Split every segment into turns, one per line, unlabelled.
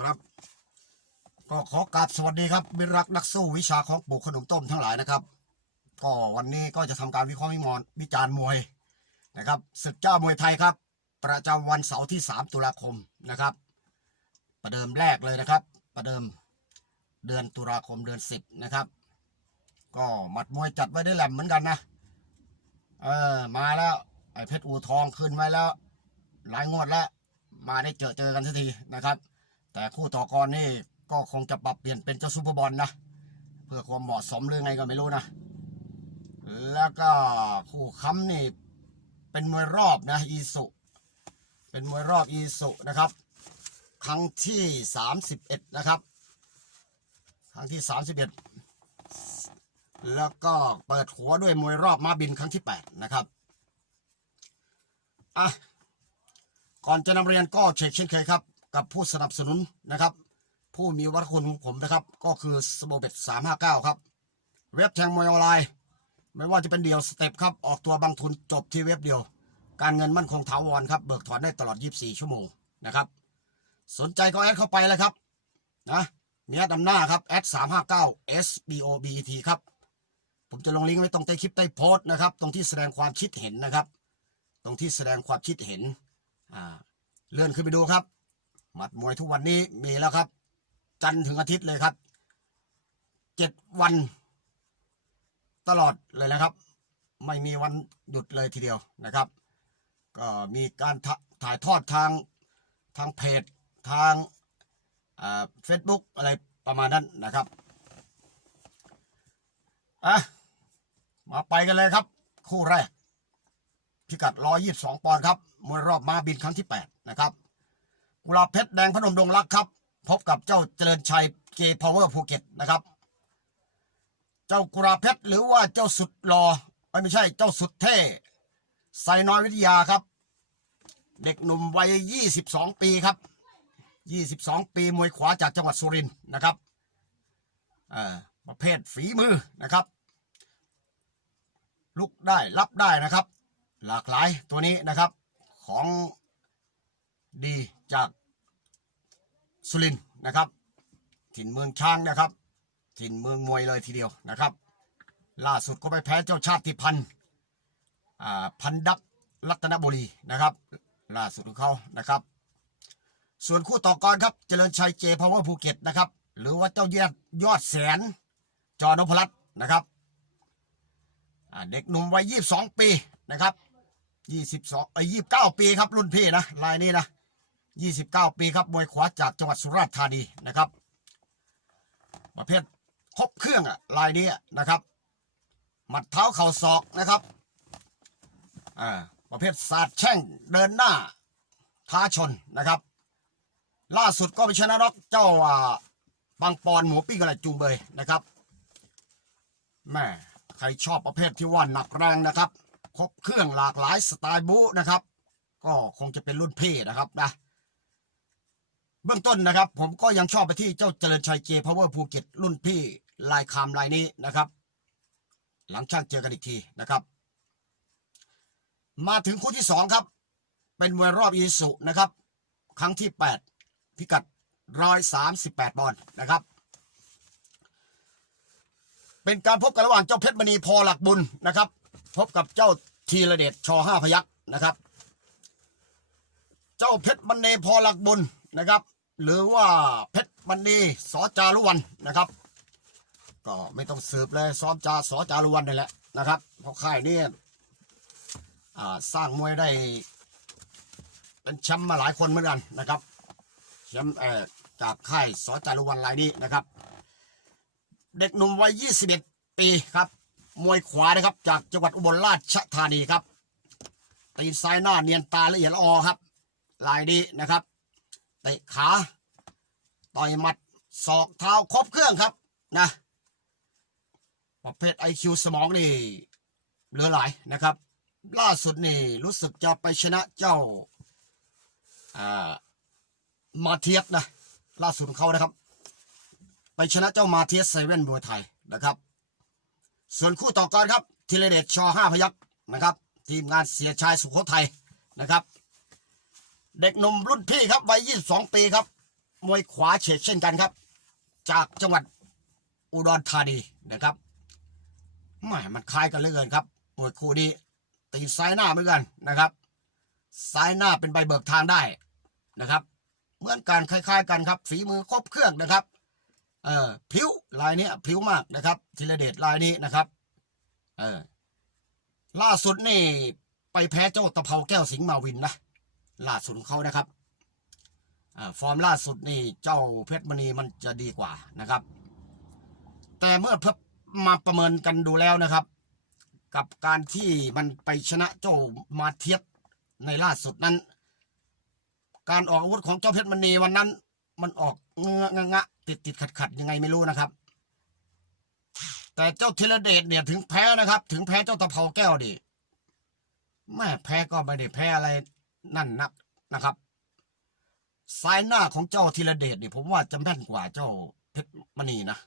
ครับ ก็ขอกราบสวัสดีครับมิรักนักสู้วิชาของปลูกขนมต้มทั้งหลายนะครับ ก็วันนี้ก็จะทำการวิเคราะห์วิมอนวิจารณ์มวยนะครับศึกเจ้ามวยไทยครับ ประจำวันเสาร์ที่ 3 ตุลาคมนะครับ ประเดิมแรกเลยนะครับ ประเดิมเดือนตุลาคมเดือน 10 นะครับ ก็หมัดมวยจัดไว้ได้แหลมเหมือนกันนะเออมาแล้วไอ้เพชรอูทองขึ้นไว้แล้ว หลายงวดแล้ว มาได้เจอเจอกันสักทีนะครับ แต่คู่ต่อกรนี่ก็คงจะปรับเปลี่ยนเป็นเจ้าซูเปอร์บอลนะ เพื่อความเหมาะสมหรือไงก็ไม่รู้นะ แล้วก็คู่ค้ำนี่เป็นมวยรอบนะอีสุ เป็นมวยรอบอีสุนะครับ ครั้งที่สามสิบเอ็ดนะครับ ครั้งที่สามสิบเอ็ดแล้วก็เปิดหัวด้วยมวยรอบมาบินครั้งที่แปดนะครับอะก่อนจะนำเรียนก็เช็คเช่นเคยครับ กับผู้สนับสนุนนะครับ ผู้มีวัตคุณของผมนะครับ ก็คือสโบเบ็ดสามห้าเก้าครับ เว็บแทงมวยออนไลน์ไม่ว่าจะเป็นเดียวสเต็ปครับ ออกตัวบางทุนจบที่เว็บเดียว การเงินมั่นคงถาวรครับ เบิกถอนได้ตลอด 24 ชั่วโมงนะครับ สนใจก็แอดเข้าไปเลยครับนะมีแอดนำหน้าครับแอดสามห้าเก้า S B O B E T ครับ ผมจะลงลิงก์ไว้ตรงใต้คลิปใต้โพสต์นะครับ ตรงที่แสดงความคิดเห็นนะครับ ตรงที่แสดงความคิดเห็นอ่าเลื่อนขึ้นไปดูครับ หมัดมวยทุกวันนี้มีแล้วครับ จันทร์ถึงอาทิตย์เลยครับเจ็ดวัน ตลอดเลยนะครับ ไม่มีวันหยุดเลยทีเดียวนะครับ ก็มีการถ่ายทอดทางทางเพจทางเฟซบุ๊กอะไรประมาณนั้นนะครับอะมาไปกันเลยครับ คู่แรก พิกัด 122 ปอนด์ครับมวยรอบมาบินครั้งที่ 8 นะครับ กุหลาบเพชรแดงพนมดงรักครับ พบกับเจ้าเจริญชัยเกย์พาวเวอร์ภูเก็ตนะครับ เจ้ากุหลาบเพชรหรือว่าเจ้าสุดหลอไม่ใช่เจ้าสุดเท่ไซน้อยวิทยาครับ เด็กหนุ่มวัย 22 ปีครับ 22 ปีมวยขวาจากจังหวัดสุรินทร์นะครับประเภทฝีมือนะครับ ลุกได้รับได้นะครับ หลากหลายตัวนี้นะครับของดี จากสุรินนะครับ ถิ่นเมืองช้างนะครับ ถิ่นเมืองมวยเลยทีเดียวนะครับ ล่าสุดก็ไปแพ้เจ้าชาติพันธ์พันดับรัตนบุรีนะครับ ล่าสุดของเขานะครับ ส่วนคู่ต่อกรครับ เจริญชัยเจพาวเวอร์ภูเก็ตนะครับ หรือว่าเจ้ายอดยอดแสนจอนพรัตนะครับเด็กหนุ่มวัย 22 ปีนะครับ 22เอ้ย29 ปีครับรุ่นพี่นะรายนี้นะ 29 ปีครับมวยขวาจากจังหวัดสุราษฎร์ธานีนะครับ ประเภทครบเครื่องอะลายนี้นะครับ หมัดเท้าเข่าศอกนะครับอ่าประเภทศาสตร์แช่งเดินหน้าท้าชนนะครับ ล่าสุดก็ไปชนะน็อกเจ้าบางปอนหมูปิ้งอะไรจุงเบยนะครับแม่ใครชอบประเภทที่ว่าหนักแรงนะครับ ครบเครื่องหลากหลายสไตล์บูนะครับ ก็คงจะเป็นรุ่นพี่นะครับนะ เบื้องต้นนะครับ ผมก็ยังชอบไปที่เจ้าเจริญชัยเจพาวเวอร์ภูเก็ตรุ่นพี่ลายคามลายนี้นะครับ หลังช่างเจอกันอีกทีนะครับ มาถึงคู่ที่สองครับ เป็นมวยรอบอีสุนะครับ ครั้งที่แปดพิกัดร้อยสามสิบแปดบอลนะครับ เป็นการพบกันระหว่างเจ้าเพชรมณีพอหลักบุญนะครับ พบกับเจ้าทีระเดชชอห้าพยักษ์นะครับ เจ้าเพชรมณีพอหลักบุญนะครับ หรือว่าเพชรมณีสอจารุวันนะครับ ก็ไม่ต้องสืบเลยซ้อมจาสอจารุวันนี่แหละนะครับเพราะค่ายนี้สร้างมวยได้เป็นแชมป์มาหลายคนเหมือนกันนะครับแชมป์จากค่ายสอจารุวันรายนี้นะครับ เด็กหนุ่มวัย 21 ปีครับมวยขวานะครับ จากจังหวัดอุบลราชธานีครับตีนซ้ายหน้าเนียนตาละเอียดออครับลายนี้นะครับ ตะขาต่อยหมัดศอกเท้าครบเครื่องครับนะประเภทไอคิวสมองนี่เหลือหลายนะครับ ล่าสุดนี่รู้สึกจะไปชนะเจ้าอ่ามาเทียสนะล่าสุดของเขานะครับ ไปชนะเจ้ามาเทียสเซเว่นมวไทยนะครับ ส่วนคู่ต่อกรครับทีเลเดชชอห้าพยักนะครับ ทีมงานเสียชายสุโขทัยนะครับ เด็กหนุ่มรุ่นพี่ครับวัย22 ปีครับ มวยขวาเฉกเช่นกันครับ จากจังหวัดอุดรธานีนะครับแหม่มันคล้ายกันเหลือเกินครับมวยคู่นี้ตีซ้ายหน้าเหมือนกันนะครับ ซ้ายหน้าเป็นใบเบิกทางได้นะครับ เหมือนกันคล้าย ๆ กันครับ ฝีมือครบเครื่องนะครับ เออผิวลายนี้ผิวมากนะครับธีรเดชลายนี้นะครับเออล่าสุดนี่ไปแพ้เจ้าตะเภาแก้วสิงห์มาวินนะ ล่าสุดของเขานะครับฟอร์มล่าสุดนี่เจ้าเพชรมณีมันจะดีกว่านะครับ แต่เมื่อเพิ่มมาประเมินกันดูแล้วนะครับ กับการที่มันไปชนะเจ้ามาเทียบในล่าสุดนั้น การออกอาวุธของเจ้าเพชรมณีวันนั้น มันออกเงอะงะงะติดติดขัดขัดยังไงไม่รู้นะครับ แต่เจ้าธีรเดชเนี่ยถึงแพ้นะครับ ถึงแพ้เจ้าตะเภาแก้วดิแม่แพ้ก็ไม่ได้แพ้อะไร นั่นนักนะครับสายหน้าของเจ้าธีรเดชเนี่ยผมว่าจะแม่นกว่าเจ้าเพชรมณีนะ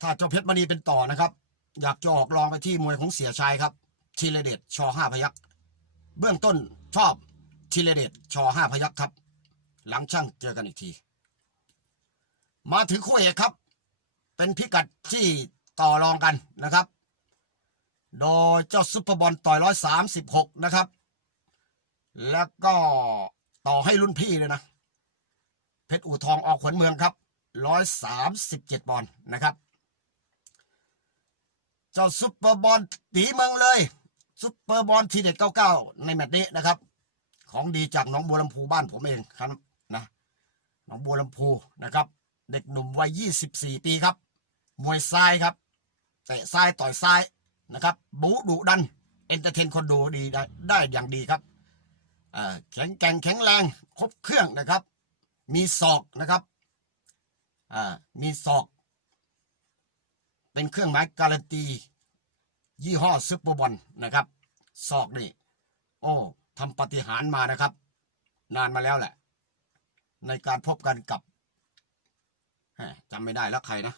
ถ้าเจ้าเพชรมณีเป็นต่อนะครับ อยากจะออกลองไปที่มวยของเสียชายครับธีรเดชชห้าพยักเบื้องต้นชอบธีรเดชชห้าพยักครับ หลังช่างเจอกันอีกที มาถึงคู่เอกครับ เป็นพิกัดที่ต่อรองกันนะครับ โดยเจ้าซุปเปอร์บอลต่อยร้อยสามสิบหกนะครับ แล้วก็ต่อให้รุ่นพี่เลยนะ เพชรอู่ทองออกขนเมืองครับร้อยสามสิบเจ็ดบอลนะครับ เจ้าซุปเปอร์บอลตีเมืองเลยซุปเปอร์บอลทีเด็ดเก้าเก้าในแมตช์นี้นะครับ ของดีจากหนองบัวลำพูบ้านผมเองครับนะหนองบัวลำพูนะครับ เด็กหนุ่มวัย24ปีครับ มวยซ้ายครับเตะซ้ายต่อยซ้ายนะครับ บูดุดัน เอนเตอร์เทนคนดูดีได้ได้อย่างดีครับ แข็งแกร่งแข็งแรงครบเครื่องนะครับ มีศอกนะครับมีศอก เป็นเครื่องหมายการันตี ยี่ห้อซุปเปอร์บอลนะครับศอกนี่โอ้ทำปฏิหารมานะครับ นานมาแล้วแหละ ในการพบกันกับจำไม่ได้แล้วใครนะ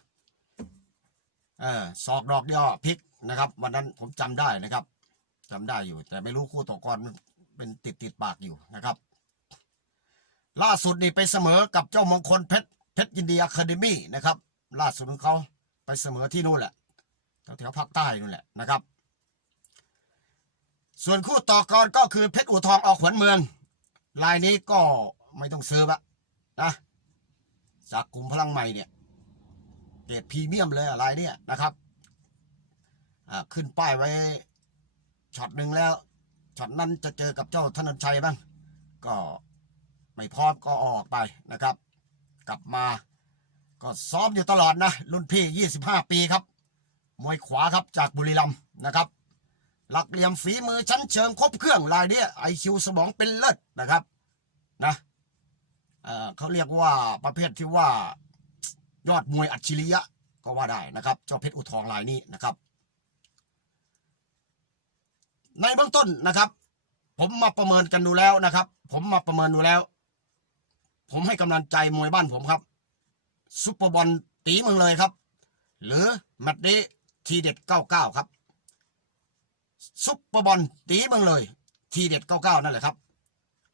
เออศอกดอกเดียวพลิกนะครับ วันนั้นผมจำได้นะครับจำได้อยู่ แต่ไม่รู้คู่ต่อกร เป็นติดติดปากอยู่นะครับ ล่าสุดนี่ไปเสมอกับเจ้ามงคลเพชรเพชรยินดีอะคาเดมี่นะครับ ล่าสุดของเขาไปเสมอที่นู่นแหละแถวแถวภาคใต้นู่นแหละนะครับ ส่วนคู่ต่อกรก็คือเพชรอู่ทองออกขวัญเมืองลายนี้ก็ไม่ต้องซื้อละนะจากกลุ่มพลังใหม่เนี่ยเกรดพรีเมียมเลยอะลายเนี้ยนะครับขึ้นป้ายไว้ช็อตหนึ่งแล้ว ช็อตนั้นจะเจอกับเจ้าธนนชัยบ้างก็ไม่พร้อมก็ออกไปนะครับ กลับมาก็ซ้อมอยู่ตลอดนะ รุ่นพี่ 25 ปีครับ มวยขวาครับจากบุรีรัมย์นะครับ หลักเหลี่ยมฝีมือชั้นเชิงครบเครื่องลายเนี้ไอคิวสมองเป็นเลิศนะครับนะเเขาเรียกว่าประเภทที่ว่ายอดมวยอัจฉริยะก็ว่าได้นะครับ เจ้าเพชรอุทองลายนี้นะครับ ในเบื้องต้นนะครับ ผมมาประเมินกันดูแล้วนะครับ ผมมาประเมินดูแล้ว ผมให้กำลังใจมวยบ้านผมครับซุปเปอร์บอลตีเมืองเลยครับ หรือแมตช์นี้ทีเด็ด99ครับซุปเปอร์บอลตีเมืองเลย ทีเด็ด99นั่นแหละครับ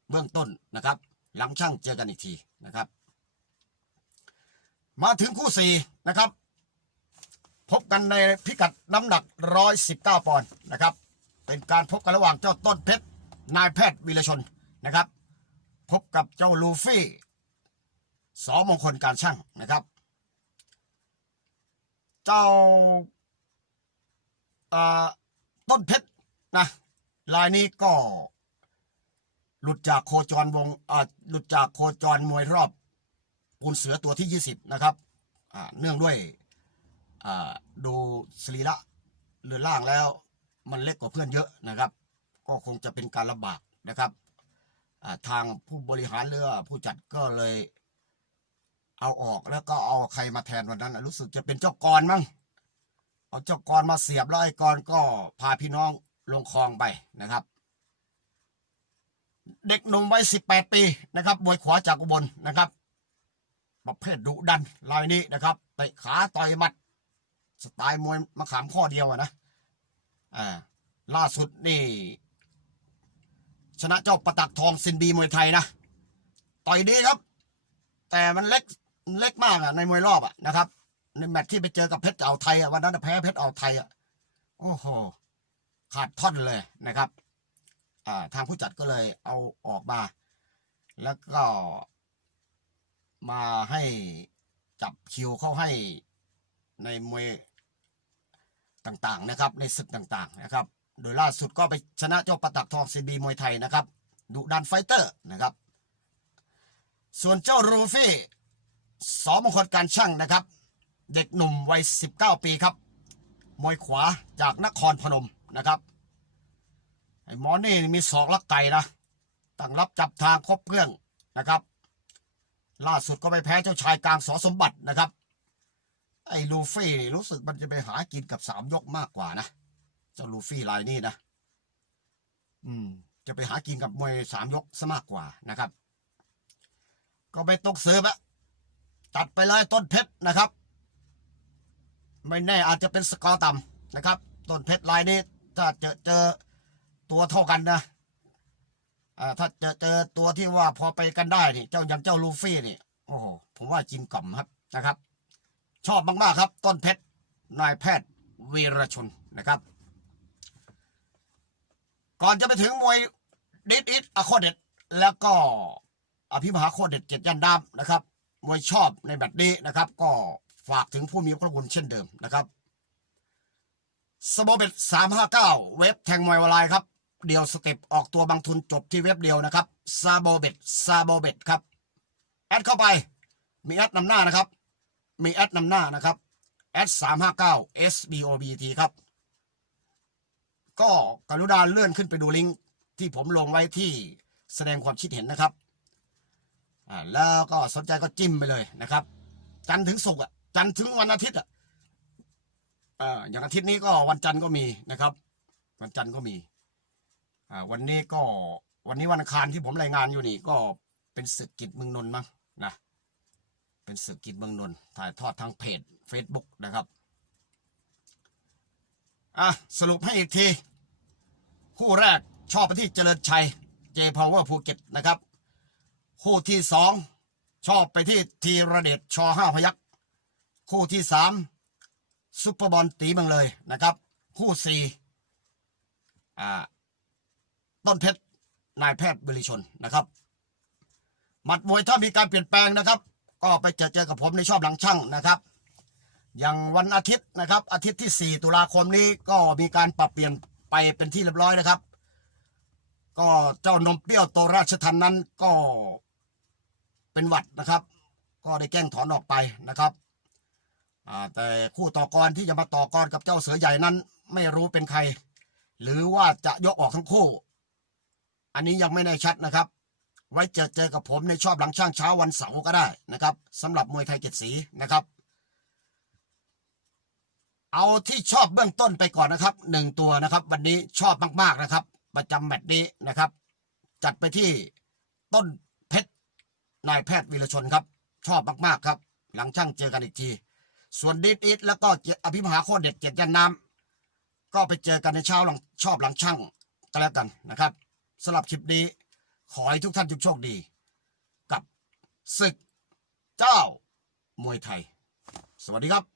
เบื้องต้นนะครับ หลังช่างเจอกันอีกทีนะครับ มาถึงคู่สี่นะครับ พบกันในพิกัดน้ำหนัก 119 ปอนด์นะครับ เป็นการพบกันระหว่างเจ้าต้นเพชรนายแพทย์วีรชนนะครับ พบกับเจ้าลูฟี่สอมงคลการช่างนะครับ เจ้าต้นเพชรนะลายนี้ก็หลุดจากโคจรวงหลุดจากโคจรมวยรอบปูนเสือตัวที่ 20 นะครับเนื่องด้วยดูสรีระเรือนล่างแล้ว มันเล็กกว่าเพื่อนเยอะนะครับ ก็คงจะเป็นการลำบากนะครับทางผู้บริหารเรือผู้จัดก็เลย เอาออกแล้วก็เอาใครมาแทนวันนั้นรู้สึกจะเป็นเจ้ากรมั้งเอาเจ้ากรมาเสียบแล้วไอ้กรก็พาพี่น้องลงคลองไปนะครับ เด็กหนุ่มวัย18ปีนะครับมวยขวาจากอุบลนะครับประเภทดุดันลายนี้นะครับเตะขาต่อยมัด สไตล์มวยมะขามข้อเดียวอะนะ อ่าล่าสุดนี่ ชนะเจ้าประตักทองซินบีมวยไทยนะต่อยดีครับ แต่มันเล็กเล็กมากอะในมวยรอบอะนะครับ ในแมตช์ที่ไปเจอกับเพชรอ่าวไทยอะวันนั้นแพ้เพชรอ่าวไทยอะโอ้โหขาดท่อนเลยนะครับอ่าทางผู้จัดก็เลยเอาออกมา แล้วก็มาให้จับคิวเข้าให้ในมวย ต่างๆนะครับในศึกต่างๆนะครับโดยล่าสุดก็ไปชนะเจ้าประตักทองซีบีมวยไทยนะครับดุดันไฟเตอร์นะครับส่วนเจ้ารูฟี่สอมงคลการช่างนะครับ เด็กหนุ่มวัย 19 ปีครับมวยขวาจากนครพนมนะครับไอ้มอนี่มีศอกลักไก่นะตั้งรับจับทางครบเครื่องนะครับ ล่าสุดก็ไปแพ้เจ้าชายกลางสอสมบัตินะครับ อ้ลูฟี่รู้สึกมันจะไปหากินกับสามยกมากกว่านะเจ้าลูฟี่รายนี้นะ อืม จะไปหากินกับมวยสามยกซะมากกว่านะครับ ก็ไปตกเสือบะตัดไปเลยต้นเพชรนะครับ ไม่แน่อาจจะเป็นสกอร์ต่ำนะครับ ต้นเพชรลายนี้ถ้าเจอเจอตัวเท่ากันนะอ่าถ้าเจอเจอตัวที่ว่าพอไปกันได้นี่เจ้าอย่างเจ้าลูฟี่นี่โอ้โหผมว่าจิมกล่อมครับนะครับ ชอบมากๆครับ ต้นเพชรนายแพทย์วีรชนนะครับ ก่อนจะไปถึงมวยดิดอิดอะโคเด็ดแล้วก็อภิมหาโคเด็ดเจ็ดยันดามนะครับ มวยชอบในแบบนี้นะครับ ก็ฝากถึงผู้มีพระคุณเช่นเดิมนะครับสโบเบ็ดสามห้าเก้าเว็บแทงมวยออนไลน์ครับเดียวสเต็ปออกตัวบางทุนจบที่เว็บเดียวนะครับซาโบเบ็ดซาโบเบ็ดครับ แอดเข้าไปมีแอดนำหน้านะครับ มีแอดนำหน้านะครับแอดสามห้าเก้า SBOBT ครับ ก็กรุณาเลื่อนขึ้นไปดูลิงก์ที่ผมลงไว้ที่แสดงความคิดเห็นนะครับอ่าแล้วก็สนใจก็จิ้มไปเลยนะครับ จันทร์ถึงศุกร์อะจันทร์ถึงวันอาทิตย์อะอ่าอย่างอาทิตย์นี้ก็วันจันทร์ก็มีนะครับ วันจันทร์ก็มีอ่าวันนี้ก็วันนี้วันอังคารที่ผมรายงานอยู่นี่ก็เป็นศึกกิจเมืองนนท์มั้งนะ เป็นศึกกิจเมืองนนท์ถ่ายทอดทางเพจ Facebook นะครับ อะ สรุปให้อีกที คู่แรกชอบไปที่เจริญชัย J Power ภูเก็ตนะครับ คู่ที่สองชอบไปที่ทีระเดชชห้าพยักคู่ที่สามซุปเปอร์บอลตีเมืองเลยนะครับ คู่สี่อ่าต้นเพชรนายแพทย์บริชนนะครับ หมัดมวยถ้ามีการเปลี่ยนแปลงนะครับ ก็ไปเจอเจอกับผมในชอบหลังช่างนะครับ อย่างวันอาทิตย์นะครับ อาทิตย์ที่ 4 ตุลาคมนี้ก็มีการปรับเปลี่ยนไปเป็นที่เรียบร้อยนะครับ ก็เจ้านมเปรี้ยวโตราชทันนั้นก็เป็นหวัดนะครับ ก็ได้แกล้งถอนออกไปนะครับแต่คู่ต่อกรที่จะมาต่อกรกับเจ้าเสือใหญ่นั้น ไม่รู้เป็นใคร หรือว่าจะยกออกทั้งคู่ อันนี้ยังไม่แน่ชัดนะครับ ไว้เจอเจอกับผมในชอบหลังช่างเช้าวันเสาร์ก็ได้นะครับสำหรับมวยไทยเจ็ดสีนะครับ เอาที่ชอบเบื้องต้นไปก่อนนะครับหนึ่งตัวนะครับ วันนี้ชอบมากๆนะครับ ประจำแมตช์นี้นะครับ จัดไปที่ต้นเพชรนายแพทย์วีรชนครับ ชอบมากๆครับ หลังช่างเจอกันอีกที ส่วนดิดอิทแล้วก็เกียรติอภิมหาโคตรเด็ดเกียรติยันน้ำก็ไปเจอกันในเช้าหลังชอบหลังช่างก็แล้วกันนะครับสำหรับคลิปนี้ ขอให้ทุกท่านทุกโชคดี กับศึกเจ้ามวยไทย สวัสดีครับ